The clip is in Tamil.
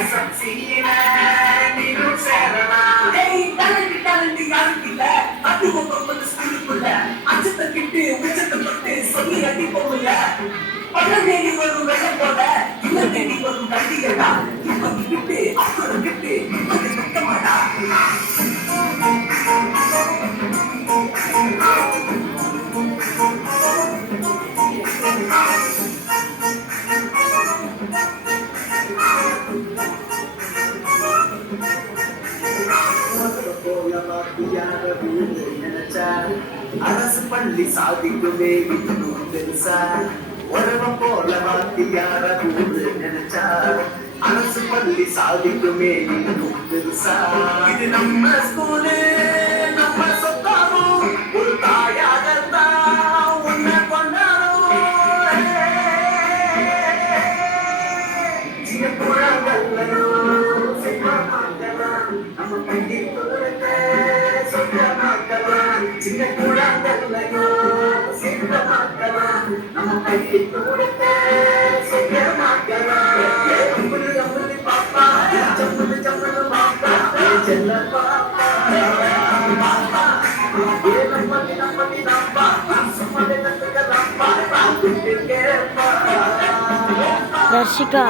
SMCல நீனும் சேரலாம். ஏய் டேலண்ட் டேலண்ட் யாருக்கு இல்ல? அது ஒவ்வொரு ஸ்கூலுக்குள்ள அச்சத்தை கிட்டு உச்சத்தை தொட்டு சொல்லி அடி போகல. பணம் தேடி வரும் வெள்ளம் போல இல்ல தேடி வரும் கண்டிகளா இப்ப கிட்டு அப்புறம் கிட்டு அது சுத்தமாடா. அரசு பள்ளி சாதிக்குமே இன்னும் பெருசா உறவ போல வாத்தியார ஊரு நினைச்சா அரசு பள்ளி சாதிக்குமே இன்னும் பெருசா. இது நம்ம ஸ்கூலு நம்ம சொத்தாரும் ஒரு தாயாக தான் உன்னை கொண்டாடும். சின்ன குழந்தைகளோ சின்னமாக்கலாம் நம்ம பள்ளி தூரத்தை சொந்தமாக்கலாம். சின்ன குழந்தைகளோ சின்னமாக்கலாம் நம்ம பள்ளி தூரத்தை சொந்தமாக்கலாம். அம்புலு அம்புலு பாப்பா ஜம்முலு ஜம்முலு பாப்பா செல்ல பாப்பா பாப்பா ஏ நம்மதி நம்மதி நாப்பா சும்மதி நத்துக்க நாப்பா பாட்டு கேப்பா. தர்ஷிகா